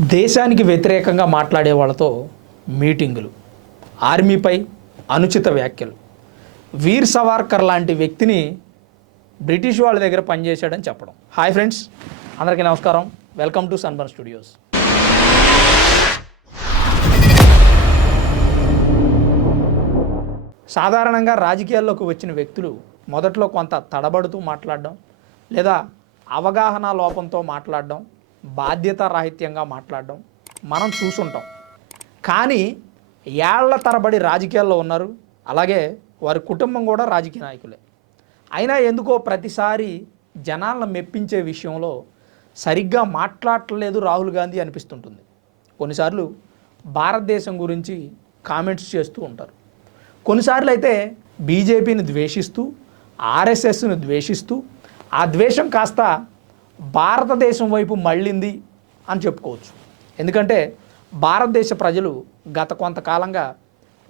దేశానికి వ్యతిరేకంగా మాట్లాడే వాళ్ళతో మీటింగులు ఆర్మీపై అనుచిత వ్యాఖ్యలు. వీర్ సవార్కర్ లాంటి వ్యక్తిని బ్రిటిష్ వాళ్ళ దగ్గర పనిచేశాడని చెప్పడం. హాయ్ ఫ్రెండ్స్ అందరికీ నమస్కారం. Welcome to Sunburn studios. సాధారణంగా రాజకీయాల్లోకి వచ్చిన వ్యక్తులు మొదట్లో కొంత తడబడుతూ మాట్లాడడం లేదా అవగాహన లోపంతో మాట్లాడడం బాధ్యత రాహిత్యంగా మాట్లాడడం మనం చూసుంటాం. కానీ ఏళ్ళ తరబడి రాజకీయాల్లో ఉన్నారు. అలాగే వారి కుటుంబం కూడా రాజకీయ నాయకులే. అయినా ఎందుకో ప్రతిసారి జనాలను మెప్పించే విషయంలో సరిగ్గా మాట్లాడట్లేదు రాహుల్ గాంధీ అనిపిస్తుంటుంది. కొన్నిసార్లు భారతదేశం గురించి కామెంట్స్ చేస్తూ ఉంటారు. కొన్నిసార్లు అయితే బీజేపీని ద్వేషిస్తూ ఆర్ఎస్ఎస్ను ద్వేషిస్తూ ఆ ద్వేషం కాస్త భారతదేశం వైపు మళ్ళింది అని చెప్పుకోవచ్చు. ఎందుకంటే భారతదేశ ప్రజలు గత కొంతకాలంగా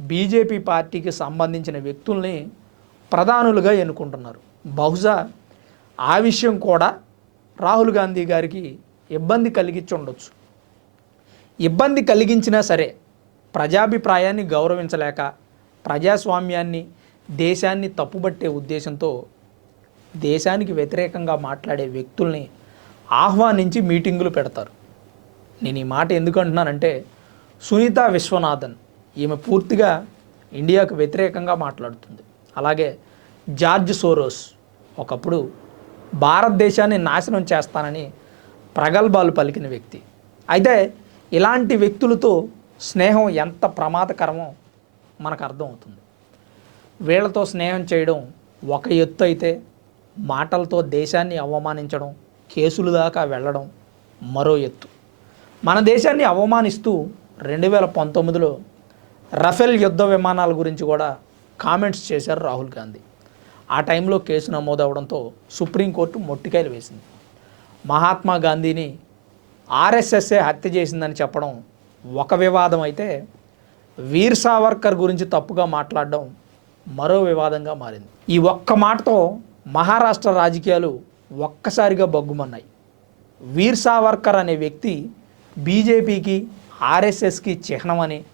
బీజేపీ పార్టీకి సంబంధించిన వ్యక్తుల్ని ప్రధానులుగా ఎన్నుకుంటున్నారు. బహుశా ఆ విషయం కూడా రాహుల్ గాంధీ గారికి ఇబ్బంది కలిగించి ఉండొచ్చు. ఇబ్బంది కలిగించినా సరే ప్రజాభిప్రాయాన్ని గౌరవించలేక ప్రజాస్వామ్యాన్ని దేశాన్ని తప్పుబట్టే ఉద్దేశంతో దేశానికి వ్యతిరేకంగా మాట్లాడే వ్యక్తుల్ని ఆహ్వానించి మీటింగులు పెడతారు. నేను ఈ మాట ఎందుకు అంటున్నానంటే సునీత విశ్వనాథన్ ఈమె పూర్తిగా ఇండియాకు వ్యతిరేకంగా మాట్లాడుతుంది. అలాగే జార్జ్ సోరోస్ ఒకప్పుడు భారతదేశాన్ని నాశనం చేస్తానని ప్రగల్భాలు పలికిన వ్యక్తి. అయితే ఇలాంటి వ్యక్తులతో స్నేహం ఎంత ప్రమాదకరమో మనకు అర్థమవుతుంది. వీళ్ళతో స్నేహం చేయడం ఒక ఎత్తు అయితే మాటలతో దేశాన్ని అవమానించడం కేసులు దాకా వెళ్ళడం మరో ఎత్తు. మన దేశాన్ని అవమానిస్తూ రెండు వేల పంతొమ్మిదిలో రఫేల్ యుద్ధ విమానాల గురించి కూడా కామెంట్స్ చేశారు రాహుల్ గాంధీ. ఆ టైంలో కేసు నమోదవడంతో సుప్రీంకోర్టు మొట్టికాయలు వేసింది. మహాత్మా గాంధీని ఆర్ఎస్ఎస్ఏ హత్య చేసిందని చెప్పడం ఒక వివాదం అయితే వీర్ సావర్కర్ గురించి తప్పుగా మాట్లాడడం మరో వివాదంగా మారింది. ఈ ఒక్క మాటతో మహారాష్ట్ర రాజకీయాలు ఒక్కసారిగా బగ్గుమన్నాయి. వీర్ సావర్కర్ అనే వ్యక్తి బీజేపీకి ఆర్ఎస్ఎస్కి చిహ్నమని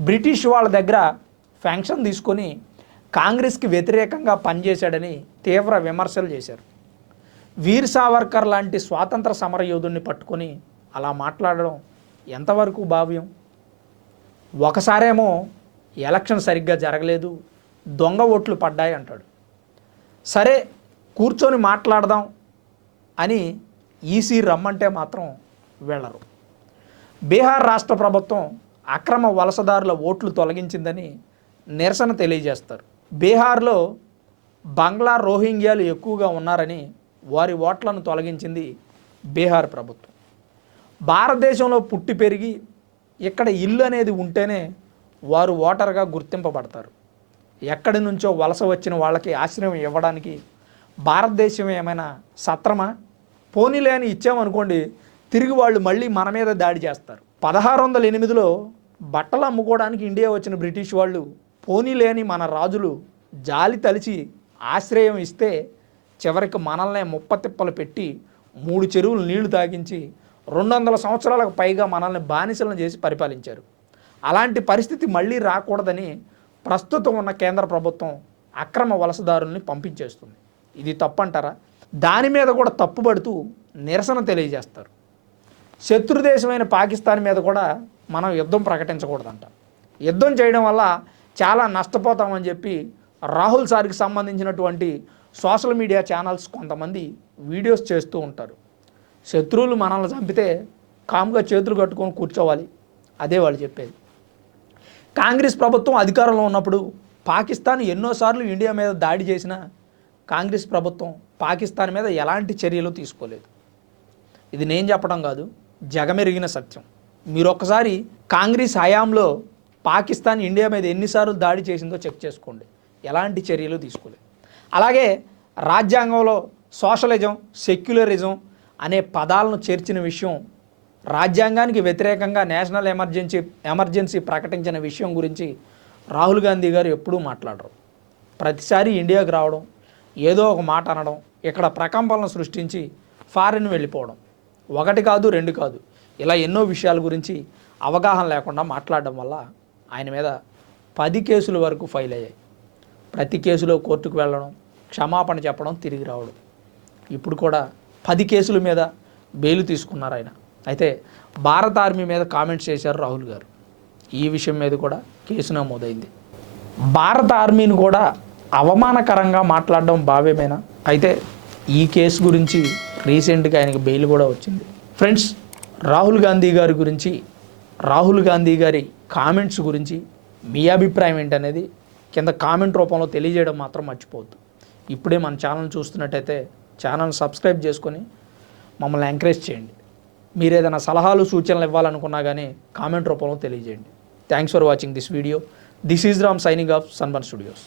బ్రిటిష్ వాళ్ళ దగ్గర ఫ్యాంక్షన్ తీసుకొని కాంగ్రెస్కి వ్యతిరేకంగా పనిచేశాడని తీవ్ర విమర్శలు చేశారు. వీర్ సావర్కర్ లాంటి స్వాతంత్ర సమరయోధుడిని పట్టుకొని అలా మాట్లాడడం ఎంతవరకు భావ్యం? ఒకసారేమో ఎలక్షన్ సరిగ్గా జరగలేదు దొంగ ఓట్లు పడ్డాయి అంటాడు. సరే కూర్చొని మాట్లాడదాం అని ఈసీ రమ్మంటే మాత్రం వెళ్ళరు. బీహార్ రాష్ట్ర ప్రభుత్వం అక్రమ వలసదారుల ఓట్లు తొలగించిందని నిరసన తెలియజేస్తారు. బీహార్లో బంగ్లా రోహింగ్యాలు ఎక్కువగా ఉన్నారని వారి ఓట్లను తొలగించింది బీహార్ ప్రభుత్వం. భారతదేశంలో పుట్టి పెరిగి ఇక్కడ ఇల్లు అనేది ఉంటేనే వారు ఓటర్గా గుర్తింపబడతారు. ఎక్కడి నుంచో వలస వచ్చిన వాళ్ళకి ఆశ్రయం ఇవ్వడానికి భారతదేశం ఏమైనా సత్రమా? పోనీలే అని ఇచ్చామనుకోండి తిరిగి వాళ్ళు మళ్ళీ మన మీద దాడి చేస్తారు. పదహారు వందల ఎనిమిదిలో బట్టలు అమ్ముకోవడానికి ఇండియా వచ్చిన బ్రిటిష్ వాళ్ళు పోనీలేని మన రాజులు జాలి తలిచి ఆశ్రయం ఇస్తే చివరికి మనల్నే ముప్పతిప్పలు పెట్టి మూడు చెరువులు నీళ్ళు తాగించి రెండు వందల సంవత్సరాలకు పైగా మనల్ని బానిసలను చేసి పరిపాలించారు. అలాంటి పరిస్థితి మళ్ళీ రాకూడదని ప్రస్తుతం ఉన్న కేంద్ర ప్రభుత్వం అక్రమ వలసదారుల్ని పంపించేస్తుంది. ఇది తప్పంటారా? దాని మీద కూడా తప్పుపడుతూ నిరసన తెలియజేస్తారు. శత్రు దేశమైన పాకిస్తాన్ మీద కూడా మనం యుద్ధం ప్రకటించకూడదంట. యుద్ధం చేయడం వల్ల చాలా నష్టపోతామని చెప్పి రాహుల్ సార్కి సంబంధించినటువంటి సోషల్ మీడియా ఛానల్స్ కొంతమంది వీడియోస్ చేస్తూ ఉంటారు. శత్రువులు మనల్ని చంపితే కామ్గా చేతులు కట్టుకొని కూర్చోవాలి. అదే వాళ్ళు చెప్పేది. కాంగ్రెస్ ప్రభుత్వం అధికారంలో ఉన్నప్పుడు పాకిస్తాన్ ఎన్నోసార్లు ఇండియా మీద దాడి చేసిన కాంగ్రెస్ ప్రభుత్వం పాకిస్తాన్ మీద ఎలాంటి చర్యలు తీసుకోలేదు. ఇది నేను చెప్పడం కాదు జగమెరిగిన సత్యం. మీరు ఒక్కసారి కాంగ్రెస్ హయాంలో పాకిస్తాన్ ఇండియా మీద ఎన్నిసార్లు దాడి చేసిందో చెక్ చేసుకోండి. ఎలాంటి చర్యలు తీసుకోలేదు. అలాగే రాజ్యాంగంలో సోషలిజం సెక్యులరిజం అనే పదాలను చేర్చిన విషయం రాజ్యాంగానికి వ్యతిరేకంగా నేషనల్ ఎమర్జెన్సీ ఎమర్జెన్సీ ప్రకటించిన విషయం గురించి రాహుల్ గాంధీ గారు ఎప్పుడూ మాట్లాడరు. ప్రతిసారి ఇండియాకు రావడం ఏదో ఒక మాట అనడం ఇక్కడ ప్రకంపనలు సృష్టించి ఫారిన్ వెళ్ళిపోవడం. ఒకటి కాదు రెండు కాదు. ఇలా ఎన్నో విషయాల గురించి అవగాహన లేకుండా మాట్లాడడం వల్ల ఆయన మీద పది కేసుల వరకు ఫైల్ అయ్యాయి. ప్రతి కేసులో కోర్టుకు వెళ్ళడం క్షమాపణ చెప్పడం తిరిగి రావడం. ఇప్పుడు కూడా పది కేసుల మీద బెయిల్ తీసుకున్నారు ఆయన. అయితే భారత ఆర్మీ మీద కామెంట్స్ చేశారు రాహుల్ గారు. ఈ విషయం మీద కూడా కేసు నమోదైంది. భారత ఆర్మీని కూడా అవమానకరంగా మాట్లాడడం భావ్యమేనా? అయితే ఈ కేసు గురించి రీసెంట్గా ఆయనకి బెయిల్ కూడా వచ్చింది. ఫ్రెండ్స్ రాహుల్ గాంధీ గారి గురించి రాహుల్ గాంధీ గారి కామెంట్స్ గురించి మీ అభిప్రాయం ఏంటనేది కింద కామెంట్ రూపంలో తెలియజేయడం మాత్రం మర్చిపోవద్దు. ఇప్పుడే మన ఛానల్ చూస్తున్నట్టయితే ఛానల్ సబ్స్క్రైబ్ చేసుకొని మమ్మల్ని ఎంకరేజ్ చేయండి. మీరు ఏదైనా సలహాలు సూచనలు ఇవ్వాలనుకున్నా కానీ కామెంట్ రూపంలో తెలియజేయండి. Thanks for watching this video. This is Ram signing off Sunburn studios.